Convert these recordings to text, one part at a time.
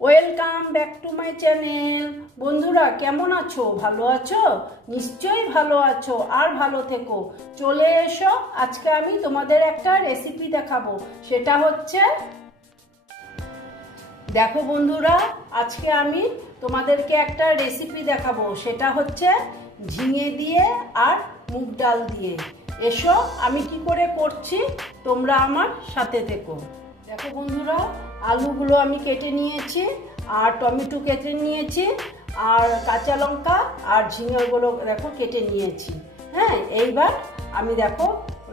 Welcome back to my channel. বন্ধুরা কেমন আছো? ভালো আছো? নিশ্চয়ই ভালো আছো, আর ভালো থেকো। চলে এসো, আজকে আমি তোমাদের একটা রেসিপি দেখাবো। সেটা হচ্ছে, দেখো বন্ধুরা, আজকে আমি তোমাদেরকে একটা রেসিপি দেখাবো। সেটা হচ্ছে ঝিঙে দিয়ে আর মুগ ডাল দিয়ে। এসো আমি কি করে করছি, তোমরা আমার সাথে থেকো। দেখো বন্ধুরা, আলুগুলো আমি কেটে নিয়েছি, আর টমেটো কেটে নিয়েছি, আর কাঁচা লঙ্কা আর ঝিঙেগুলো দেখো কেটে নিয়েছি। হ্যাঁ, এইবার আমি দেখো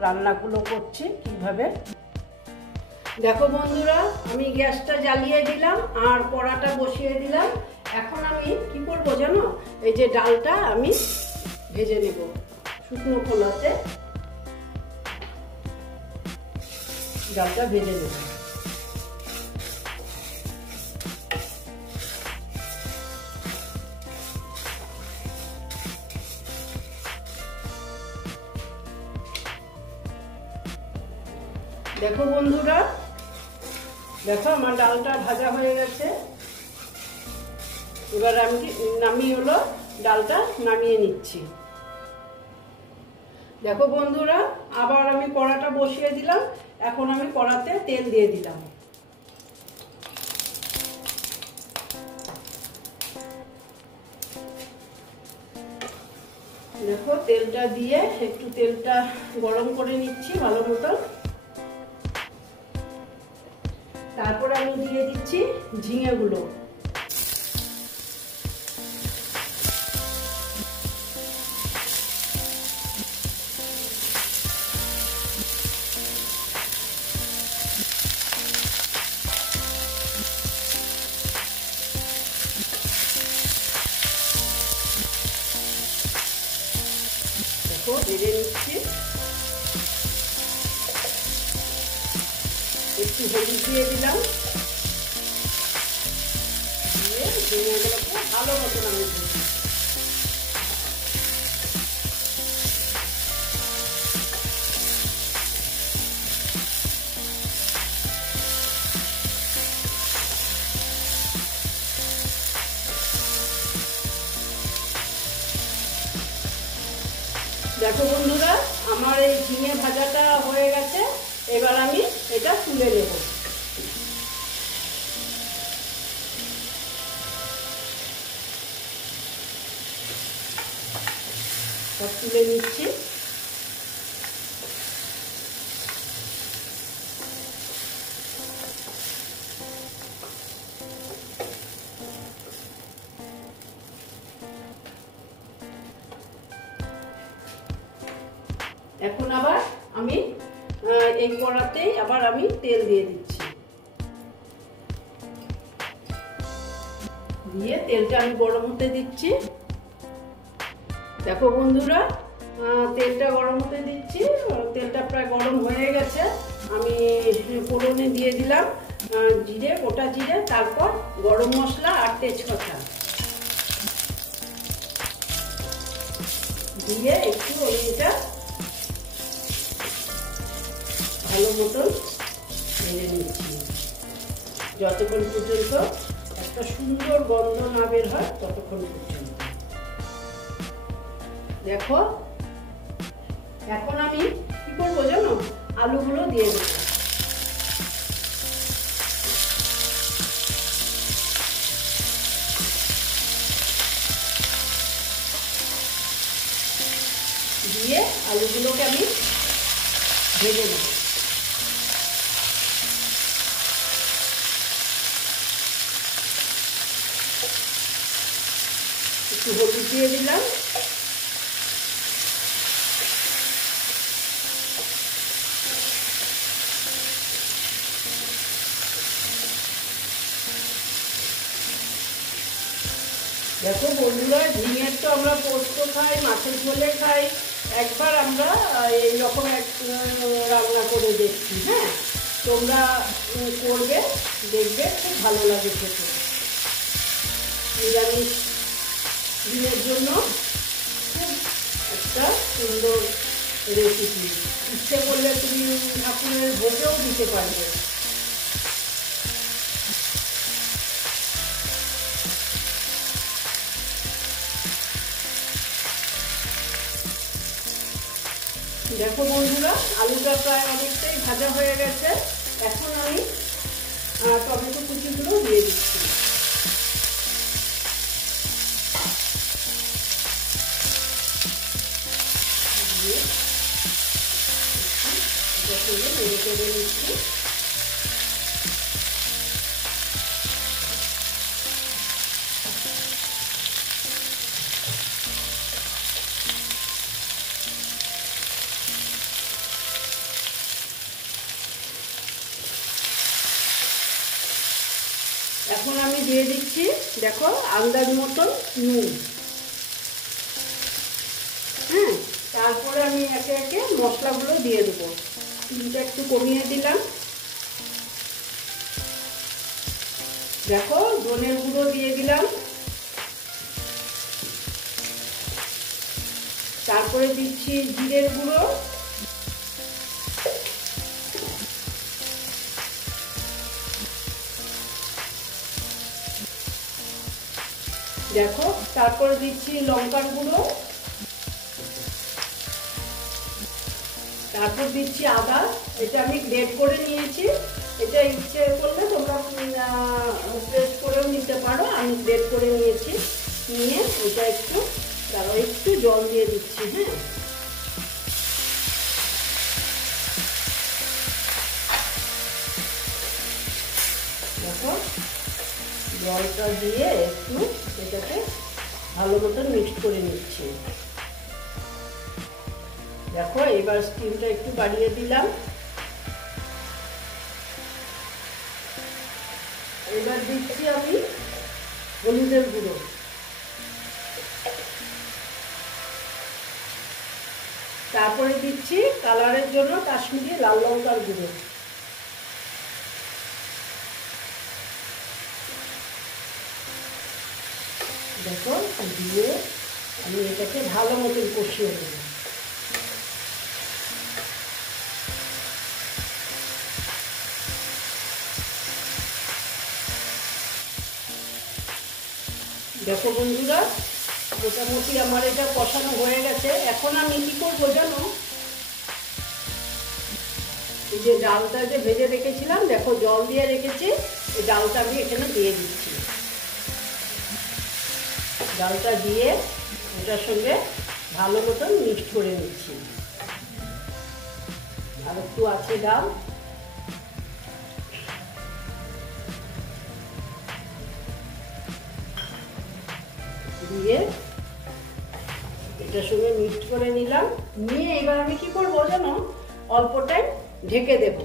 রান্নাগুলো করছি কিভাবে। দেখো বন্ধুরা, আমি গ্যাসটা জ্বালিয়ে দিলাম আর কড়াটা বসিয়ে দিলাম। এখন আমি কি করবো জানো, এই যে ডালটা আমি ভেজে নেব শুকনো খোলাতে। ডালটা ভেজে নেব। দেখো বন্ধুরা, দেখো আমার ডালটা ভাজা হয়ে গেছে। এবার আমি ডালটা নামিয়ে নিচ্ছি। দেখো বন্ধুরা, আবার আমি কড়াটা বসিয়ে দিলাম। এখন আমি কড়াতে তেল দিয়ে দিলাম। দেখো তেলটা দিয়ে একটু তেলটা গরম করে নিচ্ছি ভালো মতো। তারপরে আমি দিয়ে দিচ্ছি ঝিঙেগুলো। দেখো ভেজে নিচ্ছি। একটু হলুদ দিয়ে দিলাম, দিয়ে ঝিঙেগুলোকে ভালো মতন আমি ভেজে। দেখো বন্ধুরা, আমার এই ঝিঙে ভাজাটা হয়ে গেছে। এবার আমি এটা তুলে নেব। সব তুলে নিচ্ছি। এখন আবার আমি এই কড়াতেই আবার আমি তেল দিয়ে দিচ্ছি। দিয়ে তেলটা আমি গরম হতে দিচ্ছি। দেখো বন্ধুরা, তেলটা গরম হতে দিচ্ছি। তেলটা প্রায় গরম হয়ে গেছে। আমি ফোড়নে দিয়ে দিলাম জিরে, গোটা জিরে, তারপর গরম মশলা আর তেজপাতা দিয়ে একটু এটা ভালো মতন ভেজে নিচ্ছি, যতক্ষণ পর্যন্ত একটা সুন্দর গন্ধ না বের হয় ততক্ষণ পর্যন্ত। দেখো এখন আমি কি করবো জানো, আলুগুলো দিয়ে দেবো। দিয়ে আলুগুলোকে আমি ভেজে নেব। একটু হলুদ দিয়ে দিলাম। দেখো বন্ধুরা, ঝিঙের তো আমরা পোস্ত খাই, মাছের ঝোলে খাই। একবার আমরা এইরকম রান্না করে দেখছি। হ্যাঁ, তোমরা করবে, দেখবে, খুব ভালো লাগে খেতে। নিরামিষ দিনের জন্য খুব একটা সুন্দর রেসিপি। ইচ্ছে করলে তুমি ঠাকুরের ভোগেও দিতে পারবে। দেখো বন্ধুরা, আলুটা প্রায় অনেকটাই ভাজা হয়ে গেছে। এখন আমি টমেটো কুচিগুলো দিয়ে দিচ্ছি। দিয়ে নেড়ে চেড়ে নিচ্ছি। এখন আমি দিয়ে দিচ্ছি, দেখো, আন্দাজ মতন নুন। হ্যাঁ, তারপরে আমি একে একে মশলাগুলো দিয়ে দেবো। নুনটা একটু কমিয়ে দিলাম। দেখো, ধনের গুঁড়ো দিয়ে দিলাম। তারপরে দিচ্ছি জিরের গুঁড়ো। দেখো, তারপরে দিচ্ছি লঙ্কার গুঁড়ো। তারপর দিচ্ছি আদা, এটা আমি গ্রেট করে নিয়েছি। এটা ইচ্ছে করলে তোমরা পেস্ট করেও নিতে পারো, আমি গ্রেট করে নিয়েছি। নিয়ে এটা একটু জল দিয়ে দিচ্ছি। হ্যাঁ, দেখো, জলটা দিয়ে একটু এটাকে ভালো মতন মিক্সড করে নিচ্ছি। দেখো, এবার স্টিমটা একটু বাড়িয়ে দিলাম। এবার দিচ্ছি আমি হলুদের গুঁড়ো। তারপরে দিচ্ছি কালারের জন্য কাশ্মীরি লাল লঙ্কার গুঁড়ো। দেখো, দিয়ে আমি এটাকে ভালো মতন কষিয়ে দেবো। দেখো বন্ধুরা, মোটামুটি আমার এটা কষানো হয়ে গেছে। এখন আমি কি করবো জানো, এই যে ডালটা যে ভেজে রেখেছিলাম, দেখো জল দিয়ে রেখেছি, এই ডালটা আমি এখানে দিয়ে দিচ্ছি। ডালটা দিয়ে ওটার সঙ্গে ভালো মতন মিক্সড করে নিচ্ছি। আর একটু আছে ডাল, দিয়ে এটার সঙ্গে মিক্সড করে নিলাম। নিয়ে এবার আমি কি করবো জানো, অল্প টাইম ঢেকে দেব।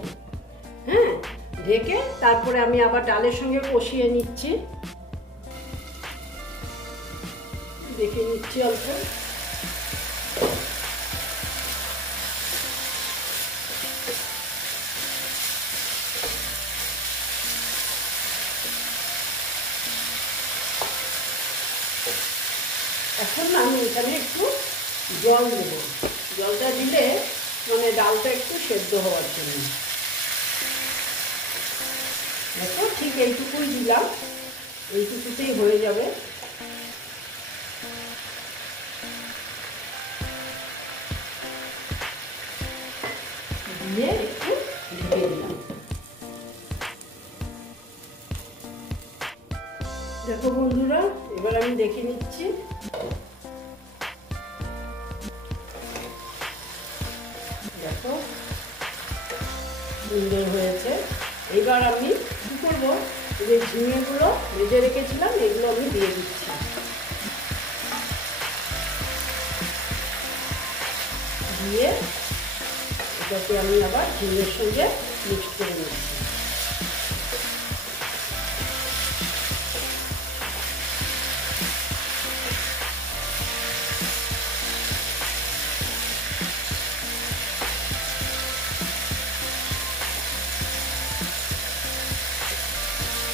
হ্যাঁ, ঢেকে তারপরে আমি আবার ডালের সঙ্গে কষিয়ে নিচ্ছি। দেখে নিচ্ছি অল্প। এখন আমি এখানে একটু জল দেব। জলটা দিলে মানে ডালটা একটু সেদ্ধ হওয়ার জন্য। দেখো, ঠিক এইটুকুই দিলাম, এইটুকুতেই হয়ে যাবে। দিয়ে একটু ঢেকে দিলাম। দেখো বন্ধুরা, এবার আমি দেখে নিচ্ছি। দেখো, সুন্দর হয়েছে। এবার আমি কি করবো, যে ঝিঙেগুলো ভেজে রেখেছিলাম এগুলো আমি দিয়ে দিচ্ছি। দিয়ে এটাকে আমি আবার ঝিঙের সঙ্গে মিক্সড করে নিচ্ছি।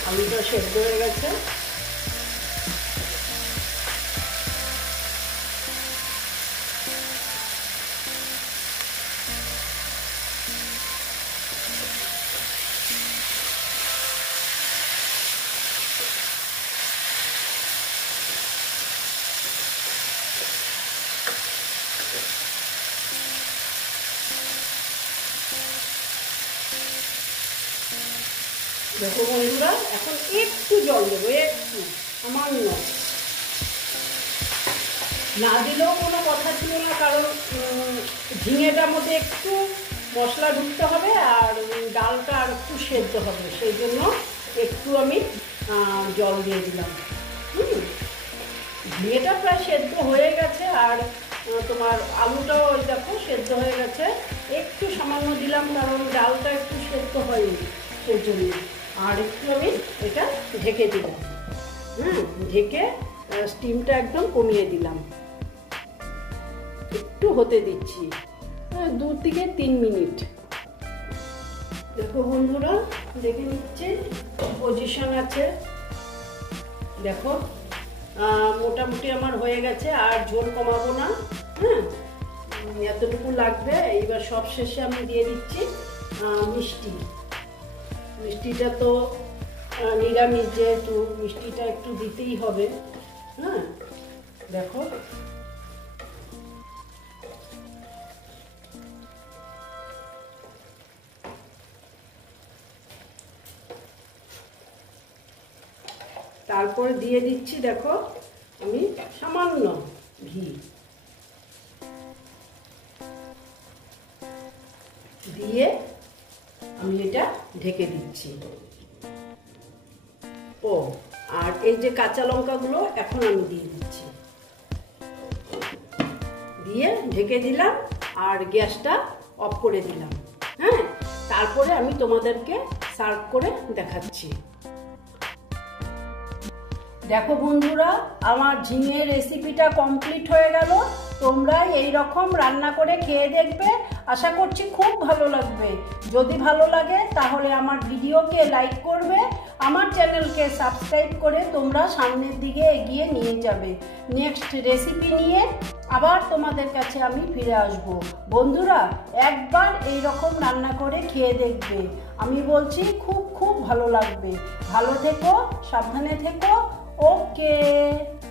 আলুটা সেদ্ধ হয়ে গেছে। দেখো বন্ধুরা, এখন একটু জল দেবো, একটু সামান্য, না দিলেও কোনো কথা ছিল না, কারণ ঝিঙেটার মধ্যে একটু মশলা ঢুকতে হবে আর ডালটা আর একটু সেদ্ধ হবে, সেই জন্য একটু আমি জল দিয়ে দিলাম। ঝিঙেটা প্রায় সেদ্ধ হয়ে গেছে আর তোমার আলুটাও ওই দেখো সেদ্ধ হয়ে গেছে, একটু সামান্য দিলাম কারণ ডালটা একটু সেদ্ধ হয়নি সেই জন্য। আর একটু আমি এটা ঢেকে দিলাম, ঢেকে স্টিমটা একদম কমিয়ে দিলাম, একটু হতে দিচ্ছি 2 থেকে 3 মিনিট। দেখো বন্ধুরা, দেখে নিচ্ছি পজিশন আছে, দেখো মোটামুটি আমার হয়ে গেছে, আর ঝোল কমাবো না, এতটুকু লাগবে। এইবার সব শেষে আমি দিয়ে দিচ্ছি মিষ্টিটা তো নিরামিষ যেহেতু মিষ্টিটা একটু দিতেই হবে। দেখো তারপরে দিয়ে দিচ্ছি, দেখো আমি সামান্য ঘি দিয়ে আমি এটা ঢেকে দিচ্ছি। আর এই যে কাঁচা লঙ্কাগুলো এখন আমি দিয়ে দিচ্ছি, দিয়ে ঢেকে দিলাম আর গ্যাসটা অফ করে দিলাম। তারপরে আমি তোমাদেরকে সার্ভ করে দেখাচ্ছি। দেখো বন্ধুরা, আমার ঝিঙের রেসিপিটা কমপ্লিট হয়ে গেল। তোমরা এই রকম রান্না করে খেয়ে দেখবে, আশা করছি খুব ভালো লাগবে। যদি ভালো লাগে তাহলে আমার ভিডিওকে লাইক করবে, আমার চ্যানেলকে সাবস্ক্রাইব করে তোমরা সামনের দিকে এগিয়ে নিয়ে যাবে। নেক্সট রেসিপি নিয়ে আবার তোমাদের কাছে আমি ফিরে আসব। বন্ধুরা, একবার এই রকম রান্না করে খেয়ে দেখবে, আমি বলছি খুব খুব ভালো লাগবে। ভালো থেকো, সাবধানে থেকো। ওকে।